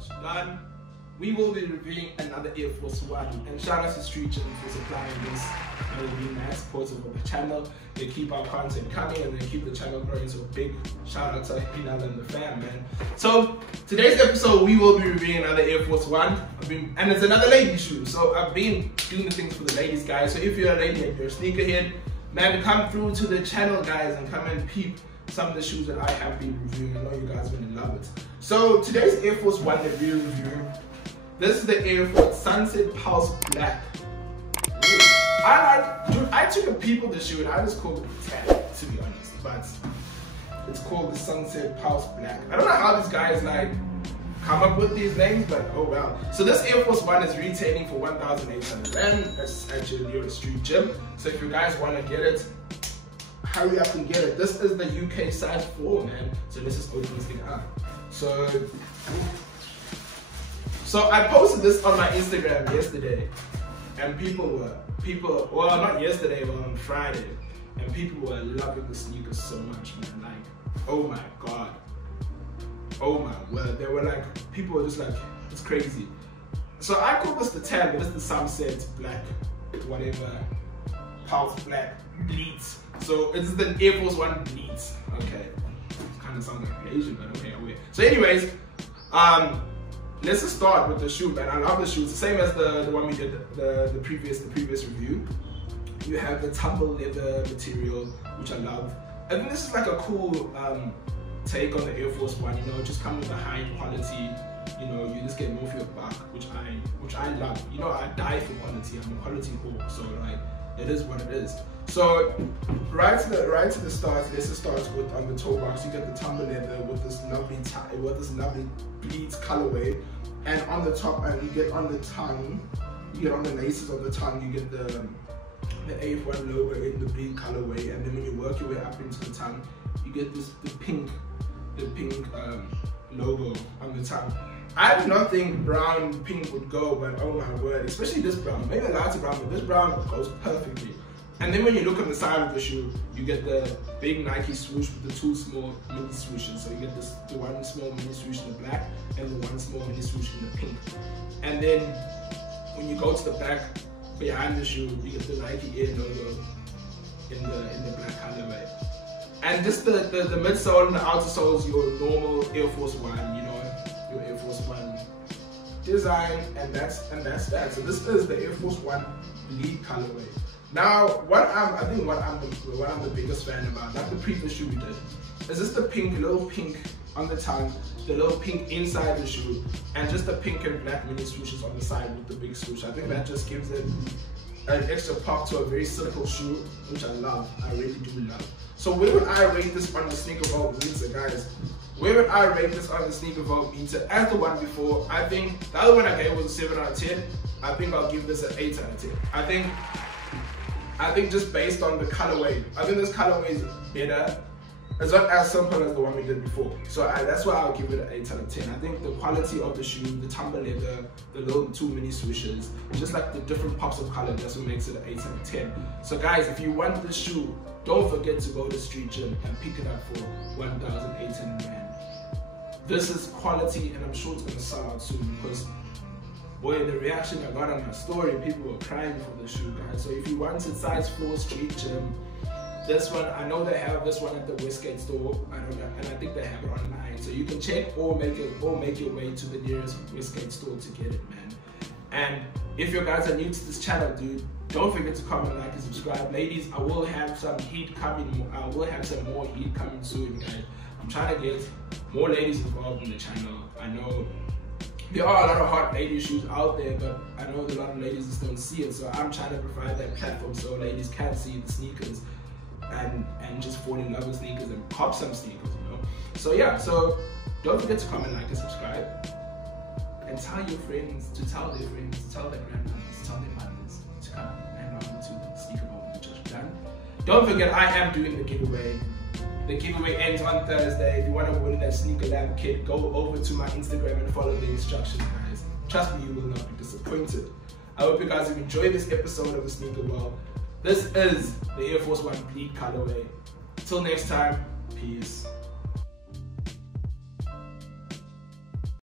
much done. We will be reviewing another Air Force One, and shout out to streetgym for supplying this. They're being nice supportive of the channel. They keep our content coming and they keep the channel growing. So big shout out to Pinal and the fam, man. So today's episode we will be reviewing another Air Force One, and it's another lady shoe. So I've been doing the things for the ladies, guys. So if you're a lady and you're a sneakerhead, man, come through to the channel, guys, and come and peep some of the shoes that I have been reviewing. I know you guys are gonna love it. So today's Air Force One that we're reviewing. This is the AirForce Sunset Pulse Black. I took a peep of the shoe and I just called it Tan, to be honest, but it's called the Sunset Pulse Black. I don't know how these guys like come up with these names, but oh well. So this Air Force One is retailing for 1,800 Rand. That's actually near a street gym. So if you guys want to get it, hurry up and get it. This is the UK size 4, man. So let's just open this thing up. So I posted this on my Instagram yesterday, and well, not yesterday, but on Friday, and people were loving the sneakers so much, man. Like, oh my god, oh my word. They were like, people were just like, it's crazy. So I call this the Tan, but this is the Sunset Black, whatever, Pulse Black Bleats. So it's the Air Force One Bleats. Okay, it kind of sounds like Asian, but okay, so anyways, let's just start with the shoe, man. I love the shoe. It's the same as the one we did the previous review. You have the tumble leather material, which I love. I think this is like a cool take on the Air Force One. You know, it just comes with a high quality. You know, you just get more for your buck, which I love. You know, I die for quality. I'm a quality whore, so like it is what it is. So right to the start, let's just start with on the toe box. You get the tumble leather with this lovely bleeds colorway, and on the top, and you get on the tongue, you get on the laces of the tongue, you get the AF1 logo in the bleed colorway, and then when you work your way up into the tongue, you get the pink logo on the tongue. I did not think brown pink would go, but oh my word, especially this brown. Maybe a lighter brown, but this brown goes perfectly. And then when you look on the side of the shoe, you get the big Nike swoosh with the two small mini swooshes. So you get the one small mini swoosh in the black and the one small mini swoosh in the pink. And then when you go to the back behind the shoe, you get the Nike Air logo in the black colorway. And just the midsole and the outer sole is your normal Air Force One, you know, your Air Force One design, and that's that. So this is the Air Force One Bleed colorway. Now, what I'm the biggest fan about, like the previous shoe we did, is just the little pink on the tongue, the little pink inside the shoe, and just the pink and black mini swooshes on the side with the big swoosh. I think that just gives it an extra pop to a very simple shoe, which I love. I really do love. So where would I rate this on the Sneaker Vault meter, guys? Where would I rate this on the Sneaker Vault meter? As the one before, I think the other one I gave was a 7 out of 10. I think I'll give this an 8 out of 10. I think just based on the colorway, I think this colorway is better. It's not as simple as the one we did before. So that's why I'll give it an 8 out of 10. I think the quality of the shoe, the tumble leather, the little two mini swooshes, just like the different pops of color, that's what makes it an 8 out of 10. So guys, if you want this shoe, don't forget to go to Street Gym and pick it up for 1,800 Rand. This is quality, and I'm sure it's gonna sell out soon, because boy, the reaction I got on my story, people were crying for the shoe, guys. So if you wanted size 4 Street Gym, this one, I know they have this one at the Westgate store. I don't know, and I think they have it online. So you can check or make your way to the nearest Westgate store to get it, man. And if you guys are new to this channel, dude, don't forget to comment, like, and subscribe. Ladies, I will have some heat coming. I will have some more heat coming soon, guys. I'm trying to get more ladies involved in the channel. I know there are a lot of hot lady shoes out there, but I know a lot of ladies just don't see it. So I'm trying to provide that platform so ladies can see the sneakers and just fall in love with sneakers and cop some sneakers, you know. So yeah, so don't forget to comment, like, and subscribe, and tell your friends to tell their friends, tell their grandmothers, tell their mothers to come and log into the Sneaker Vault we just done. Don't forget, I am doing the giveaway. The giveaway ends on Thursday. If you want to win that Sneaker Lab kit, go over to my Instagram and follow the instructions, guys. Trust me, you will not be disappointed. I hope you guys have enjoyed this episode of the Sneaker Vault. This is the Air Force One Bleed colorway. Till next time, peace.